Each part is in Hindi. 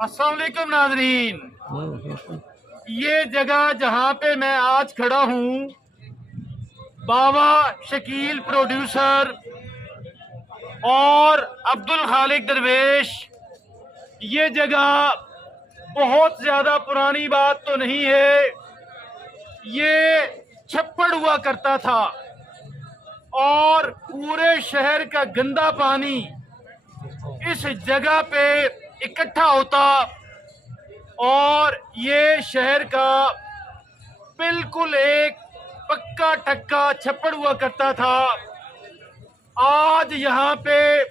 अस्सलाम वालेकुम नाज़रीन। ये जगह जहाँ पे मैं आज खड़ा हूँ, बाबा शकील प्रोड्यूसर और अब्दुल खालिक दरवेश, ये जगह बहुत ज़्यादा पुरानी बात तो नहीं है। ये छप्पड़ हुआ करता था और पूरे शहर का गंदा पानी इस जगह पे इकट्ठा होता और ये शहर का बिल्कुल एक पक्का टक्का छप्पड़ हुआ करता था। आज यहाँ पे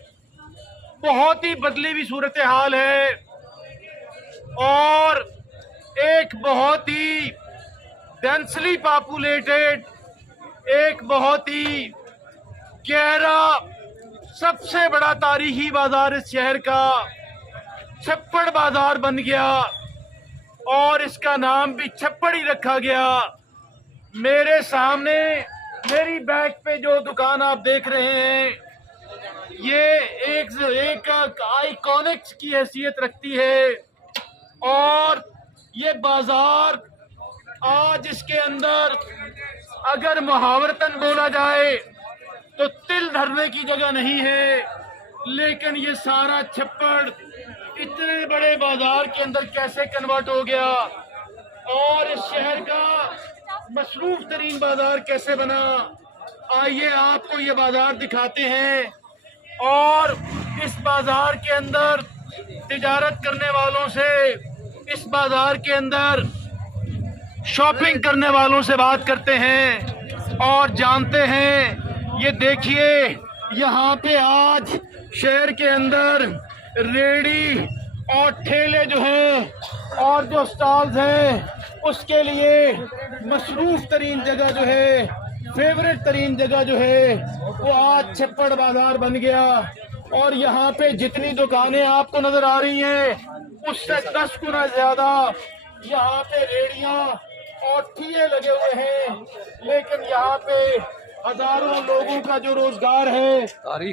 बहुत ही बदली हुई सूरत हाल है और एक बहुत ही डेंसली पॉपुलेटेड, एक बहुत ही गहरा, सबसे बड़ा तारीखी बाजार इस शहर का छप्पड़ बाजार बन गया और इसका नाम भी छप्पड़ ही रखा गया। मेरे सामने मेरी बैक पे जो दुकान आप देख रहे हैं, ये एक आइकॉनिक की हैसियत रखती है और ये बाजार आज इसके अंदर अगर मुहावरतन बोला जाए तो तिल धरने की जगह नहीं है, लेकिन ये सारा छप्पड़ इतने बड़े बाजार के अंदर कैसे कन्वर्ट हो गया और इस शहर का मसरूफ तरीन बाजार कैसे बना। आइए आपको ये बाजार दिखाते हैं और इस बाजार के अंदर तिजारत करने वालों से, इस बाजार के अंदर शॉपिंग करने वालों से बात करते हैं और जानते हैं। ये देखिए, यहाँ पे आज शहर के अंदर रेडी और ठेले जो हैं और जो स्टॉल्स हैं, उसके लिए मसरूफ तरीन जगह जो है, फेवरेट तरीन जगह जो है, वो आज छप्पड़ बाजार बन गया। और यहाँ पे जितनी दुकानें आपको नजर आ रही हैं, उससे 10 गुना ज्यादा यहाँ पे रेडियां और ठिये लगे हुए हैं। लेकिन यहाँ पे हजारों लोगों का जो रोजगार है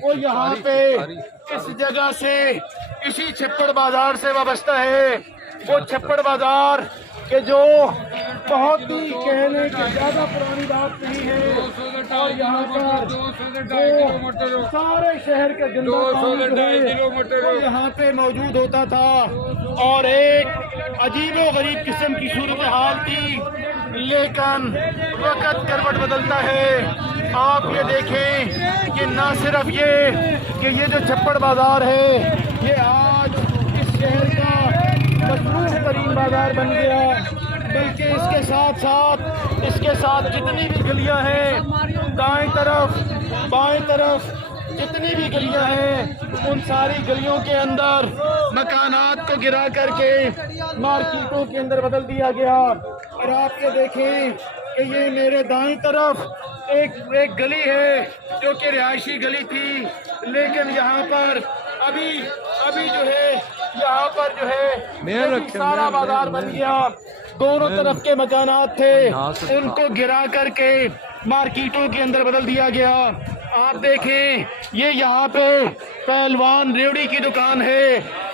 वो यहाँ पे इस जगह से, इसी छप्पड़ बाजार से वाबस्ता है। वो छप्पड़ बाजार के जो बहुत ही कहने की ज्यादा पुरानी बात नहीं है और यहाँ पर जो सारे शहर का गंदा पानी जो है यहाँ पे मौजूद होता था और एक अजीबो गरीब किस्म की सूरत हाल थी। लेकिन वक्त करवट बदलता है। आप ये देखें कि ना सिर्फ ये कि ये जो छप्पड़ बाजार है, ये आज इस शहर का मशहूर तरीन बाजार बन गया, बल्कि इसके साथ जितनी भी गलियां हैं, दाएं तरफ बाएं तरफ जितनी भी गलियां हैं, उन सारी गलियों के अंदर मकानात को गिरा करके मार्केटों के अंदर बदल दिया गया। और आप ये देखें कि ये मेरे दाएं तरफ एक गली है जो कि रिहायशी गली थी, लेकिन यहाँ पर अभी जो है, यहाँ पर जो है सारा बाजार बन गया। दोनों तरफ के मकानात थे, उनको गिरा करके मार्केटों के अंदर बदल दिया गया। आप देखें, ये यहाँ पे पहलवान रेवड़ी की दुकान है।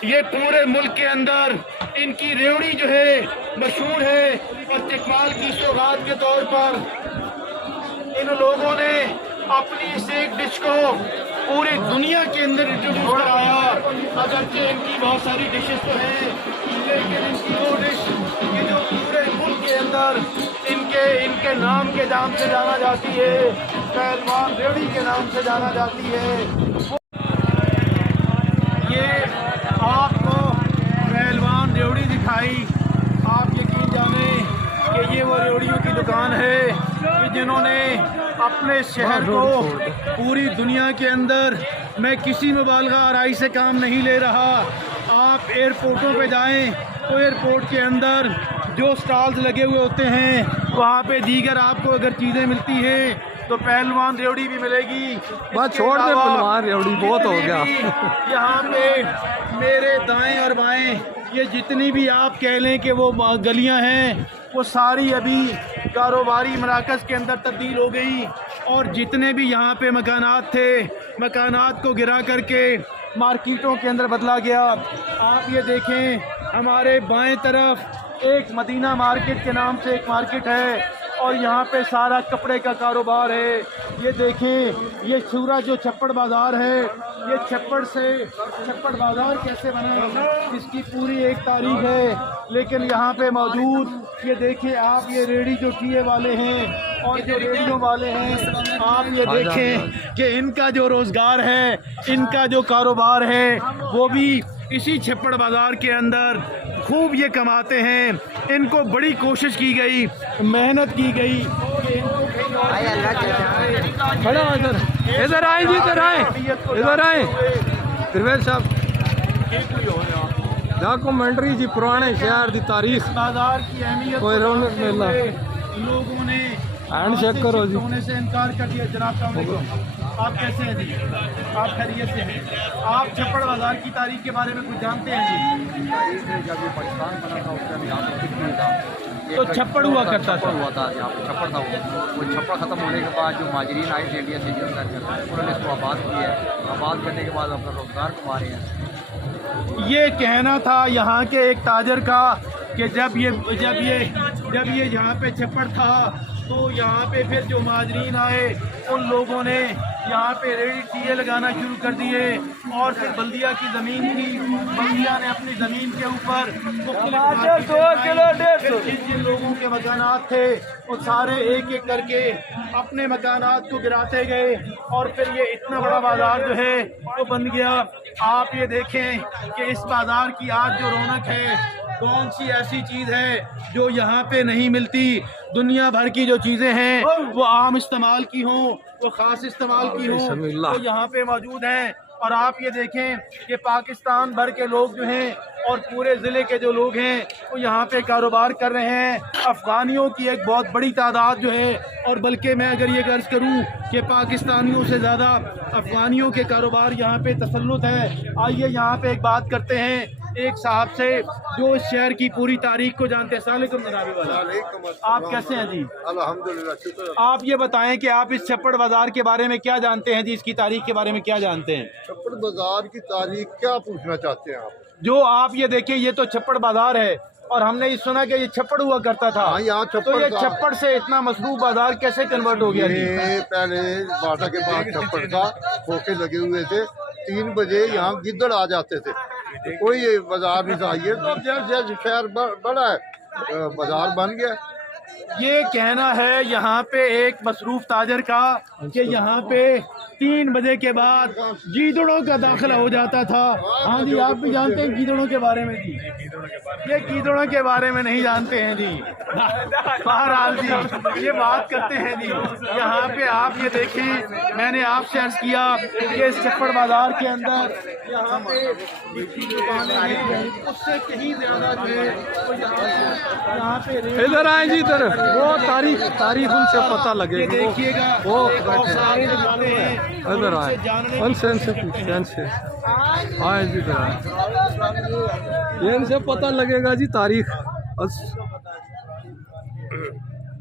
ये पूरे मुल्क के अंदर इनकी रेवड़ी जो है मशहूर है और इकबाल की सौगात के तौर पर इन लोगों ने अपनी इस एक डिश को पूरी दुनिया के अंदर इंट्रोड्यूस कराया। अगरचे इनकी बहुत सारी डिशेस तो हैं, लेकिन इनकी वो डिश ये जो पूरे मुल्क के अंदर इनके नाम के नाम से जाना जाती है, पहलवान रेवड़ी के नाम से जाना जाती है। ये आपको पहलवान रेवड़ी दिखाई। आप यकीन जाने कि ये वो रेवड़ियों की दुकान है कि जिन्होंने अपने शहर को पूरी दुनिया के अंदर, मैं किसी मुबालगा आराई से काम नहीं ले रहा, आप एयरपोर्टों पे जाएं तो एयरपोर्ट के अंदर जो स्टॉल्स लगे हुए होते हैं, वहाँ पे दीगर आपको अगर चीज़ें मिलती हैं तो पहलवान रेवड़ी भी मिलेगी। बस छोड़ दे, पहलवान रेवड़ी बहुत हो गया। यहाँ पे मेरे दाएं और बाएं ये जितनी भी आप कह लें कि वो गलियाँ हैं, वो सारी अभी कारोबारी मराकज़ के अंदर तब्दील हो गई और जितने भी यहाँ पे मकानात थे, मकानात को गिरा करके मार्केटों के अंदर बदला गया। आप ये देखें हमारे बाएं तरफ एक मदीना मार्केट के नाम से एक मार्केट है और यहाँ पे सारा कपड़े का कारोबार है। ये देखें, ये सूरा जो छप्पड़ बाज़ार है, ये छप्पड़ बाज़ार कैसे बना, इसकी पूरी एक तारीख है। लेकिन यहाँ पे मौजूद ये देखें आप, ये रेडी जो ठिए वाले हैं और जो रेडियो वाले हैं, आप ये देखें कि इनका जो रोज़गार है, इनका जो कारोबार है, वो भी इसी छप्पड़ बाज़ार के अंदर खूब ये कमाते हैं। इनको बड़ी कोशिश की गई, मेहनत की गई कि इनको खड़ा इधर इधर आए जी, इधर आए त्रिवेद साहब। डॉक्यूमेंट्री जी पुराने शहर की तारीख, बाजार की अहमियत कोई रौनक मेला। लोगों ने हैंड चेक करो जी। होने से इनकार कर दिया। जनाब आप कैसे हैं जी? आप खैरियत से हैं? आप छप्पड़ बाजार की तारीख के बारे में कुछ जानते हैं जी? जब ये पाकिस्तान बना था उस टाइम यहाँ पर कुछ नहीं था, तो छप्पड़ हुआ करता था। हुआ था यहाँ पर छप्पड़ था। वो छप्पड़ ख़त्म होने के बाद जो माजरीन आए थे इंडिया से, उन्होंने इसको आबाद किया है। आबाद करने के बाद अपना रोज़गार कमा रहे हैं। ये कहना था यहाँ के एक ताजर का कि जब ये यहाँ पे छप्पड़ था तो यहाँ पे फिर जो माजरीन आए उन लोगों ने यहाँ पे रेडी टीए लगाना शुरू कर दिए और फिर बल्दिया की ज़मीन थी, बल्दिया ने अपनी ज़मीन के ऊपर जिन लोगों के मकानात थे वो सारे एक एक करके अपने मकानात को गिराते गए और फिर ये इतना बड़ा बाज़ार जो है वो बन गया। आप ये देखें कि इस बाज़ार की आज जो रौनक है, कौन सी ऐसी चीज़ है जो यहाँ पे नहीं मिलती। दुनिया भर की जो चीज़ें हैं वो आम इस्तेमाल की हों, वो ख़ास इस्तेमाल की हों, तो यहाँ पे मौजूद हैं। और आप ये देखें कि पाकिस्तान भर के लोग जो हैं और पूरे ज़िले के जो लोग हैं वो यहाँ पे कारोबार कर रहे हैं। अफ़गानियों की एक बहुत बड़ी तादाद जो है, और बल्कि मैं अगर ये गर्ज करूँ कि पाकिस्तानियों से ज़्यादा अफ़गानियों के कारोबार यहाँ पे तसल्लुत है। आइए यहाँ पे एक बात करते हैं एक साहब से जो इस शहर की पूरी तारीख को जानते हैं। अस्सलाम वालेकुम जनाबी वाला, आप कैसे हैं जी? अल्हम्दुलिल्लाह, शुक्र। आप ये बताएं कि आप इस छप्पड़ बाज़ार के बारे में क्या जानते हैं जी, इसकी तारीख के बारे में क्या जानते हैं? छप्पड़ बाजार की तारीख क्या पूछना चाहते हैं आप? जो आप ये देखिए, ये तो छप्पड़ बाजार है और हमने ये सुना कि ये छप्पड़ हुआ करता था। हाँ, यहाँ तो छप्पड़ ये छप्पड़ से इतना मसरूफ बाजार कैसे कन्वर्ट हो गया जी? ये पहले बाटा के बाद छप्पड़ था, खोखे लगे हुए थे। 3 बजे यहाँ गिद्दड़ आ जाते थे, कोई बाजार नहीं था। ये तो जैसे शहर बड़ा है, बाजार बन गया। ये कहना है यहाँ पे एक मसरूफ ताजर का कि यहाँ पे 3 बजे के बाद गीदड़ों का दाखिला हो जाता था। हाँ जी, आप भी जानते हैं गीदड़ों के बारे में जी? ये गीदड़ों के बारे में नहीं जानते हैं जी। बहरहाल जी, ये बात करते हैं जी। यहाँ पे आप ये देखिए, मैंने आपसे अर्ज किया कि इस छप्पड़ बाजार के अंदर यहाँ पे दुकानें हैं, उससे कहीं ज़्यादा जो है तो यहाँ पे इधर आए जी, इधर वो तारीख उनसे पता लगेगा। देखिएगा वो सारी दुकानें हैं, इधर आए, उनसे पूछते आए जी, इधर आए, ये इनसे पता लगेगा जी तारीख।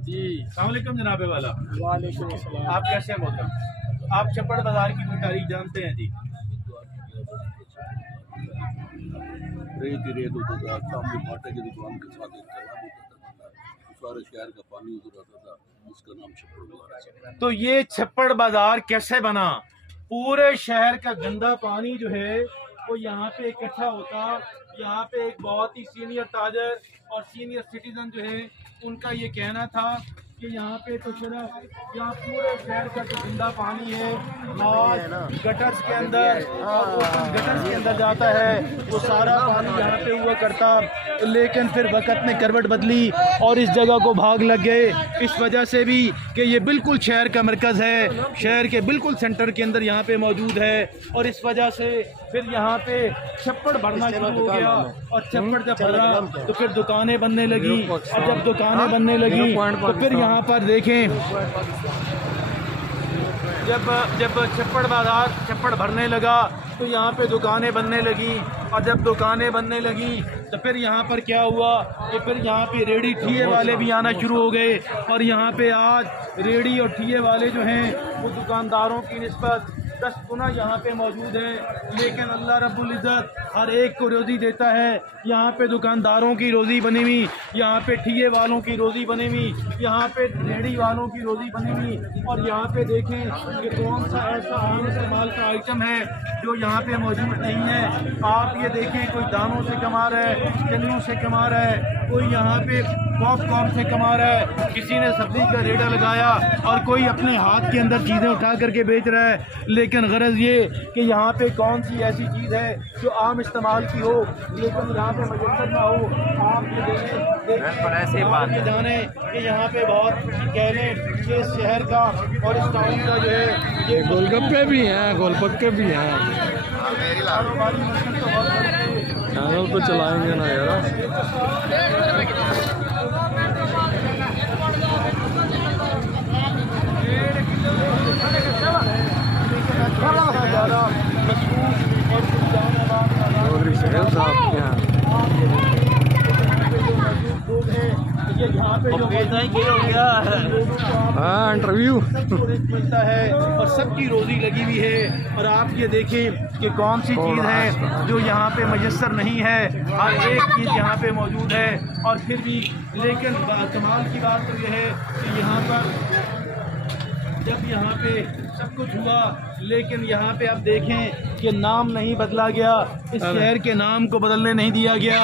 जी अस्सलाम वालेकुम जनाबे वाला। वालेकुम अस्सलाम। आप कैसे हैं मोहतरम? आप छप्पड़ बाजार की कोई तारीख जानते हैं जी? रेत होता था, सामने बाटे की दुकान के साथ एक तालाब होता था, सारे शहर का पानी उधर आता था, उसका नाम छप्पड़ बाजार है। तो ये छप्पड़ बाजार कैसे बना? पूरे शहर का गंदा पानी जो है वो यहाँ पे इकट्ठा होता। यहाँ पे एक बहुत ही सीनियर ताजर और सीनियर सिटीजन जो है उनका ये कहना था कि यहाँ पे तो सिर्फ यहाँ पूरे शहर का जो गंदा पानी है गटर्स के अंदर गटर्स के अंदर जाता है, वो सारा पानी यहाँ पे हुआ करता। लेकिन फिर वक़्त ने करवट बदली और इस जगह को भाग लग गए, इस वजह से भी कि ये बिल्कुल शहर का मरकज़ है, शहर के बिल्कुल सेंटर के अंदर यहाँ पे मौजूद है। और इस वजह से फिर यहाँ पे छप्पड़ भरना शुरू हो गया और छप्पड़ जब भरा तो फिर दुकानें बनने लगी, और जब दुकानें बनने लगी तो फिर यहाँ पर देखें जब छप्पड़ भरने लगा तो यहाँ पे दुकानें बनने लगी, और जब दुकानें बनने लगी तो फिर यहाँ पर क्या हुआ कि फिर यहाँ पे रेडी ठिए वाले भी आना शुरू हो गए। और यहाँ पे आज रेडी और ठिए वाले जो हैं वो दुकानदारों की निस्बत 10 गुना यहाँ पे मौजूद है। लेकिन अल्लाह रब्बुल इज़्ज़त हर एक को रोज़ी देता है। यहाँ पे दुकानदारों की रोज़ी बनी हुई, यहाँ पे ठिये वालों की रोज़ी बनी हुई, यहाँ पे रेहड़ी वालों की रोज़ी बनी हुई। और यहाँ पे देखें कि कौन सा ऐसा आम इस्तेमाल का आइटम है जो यहाँ पे मौजूद नहीं है। आप ये देखें, कोई दानों से कमा रहा है, चन्नों से कमा रहा है, कोई यहाँ पे पॉपकॉर्न से कमा रहा है, किसी ने सब्जी का रेड़ा लगाया और कोई अपने हाथ के अंदर चीज़ें उठा करके बेच रहा है। लेकिन गरज ये कि यहाँ पे कौन सी ऐसी चीज़ है जो आम इस्तेमाल की हो लेकिन यहाँ पे मजस्तर ना हो। आप ये देखें, जाने कि यहाँ पे बहुत कह लें कि इस शहर का और इस टाउन का जो है ये गोलगप्पे भी हैं, गोलपक्के भी हैं। कारोबारी मकसद तो बहुत बड़े हैं। चैनल तो चलाएंगे ना यार। चौधरी सुहेल साहब के यहाँ हाँ इंटरव्यू मिलता है और सबकी रोजी लगी हुई है। और आप ये देखें कि कौन सी चीज़ है जो यहाँ पे मयसर नहीं है। हर एक चीज़ यहाँ पे मौजूद है। और फिर भी लेकिन कमाल की बात तो ये है कि यहाँ पर जब यहाँ पे सब कुछ हुआ लेकिन यहाँ पे आप देखें कि नाम नहीं बदला गया, इस शहर के नाम को बदलने नहीं दिया गया।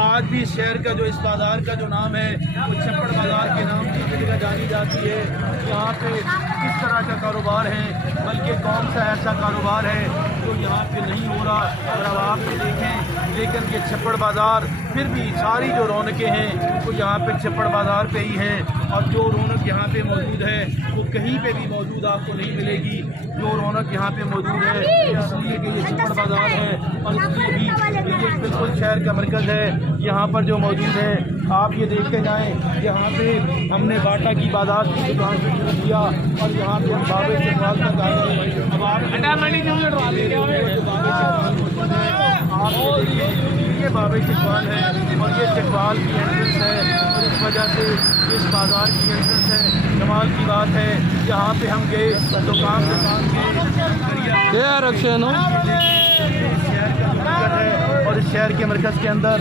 आज भी इस शहर का जो इस बाज़ार का जो नाम है वो छप्पड़ बाज़ार के नाम से जगह जानी जाती है। यहाँ पे किस तरह का कारोबार है, बल्कि कौन सा ऐसा कारोबार है जो यहाँ पे नहीं हो रहा। और अब आप भी देखें लेकिन ये छप्पड़ बाज़ार फिर भी सारी जो रौनकें हैं वो यहाँ पे छप्पड़ बाज़ार पे ही हैं। और जो रौनक यहाँ पे मौजूद है वो कहीं पे भी मौजूद आपको नहीं मिलेगी। जो रौनक यहाँ पे मौजूद है इसलिए कि ये छप्पड़ बाज़ार है और इसलिए भी ये बिल्कुल शहर का मरकज़ है। यहाँ पर जो मौजूद है आप ये देखते जाएँ। यहाँ पे हमने बाटा की बाजार की दुकान से शुरू किया और यहाँ पे हम बाबे चकवाल तक आए। अब आप ये बाबे चकवाल है और ये चकवाल की एंट्रेंस है और इस वजह से इस बाज़ार की एंट्रेंस है। कमाल की बात है, यहाँ पे हम गए दुकान के और इस शहर के मरकज़ के अंदर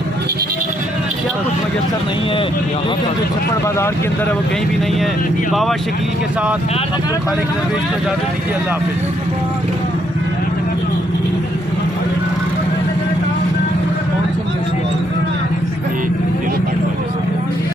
क्या कुछ मयसर नहीं है। लेकिन जो छप्पड़ बाज़ार के अंदर है वो कहीं भी नहीं है। बाबा शकील के साथ अब्दुल खालिक दरवेश को इजाज़त दीजिए। अल्लाह हाफ़िज़।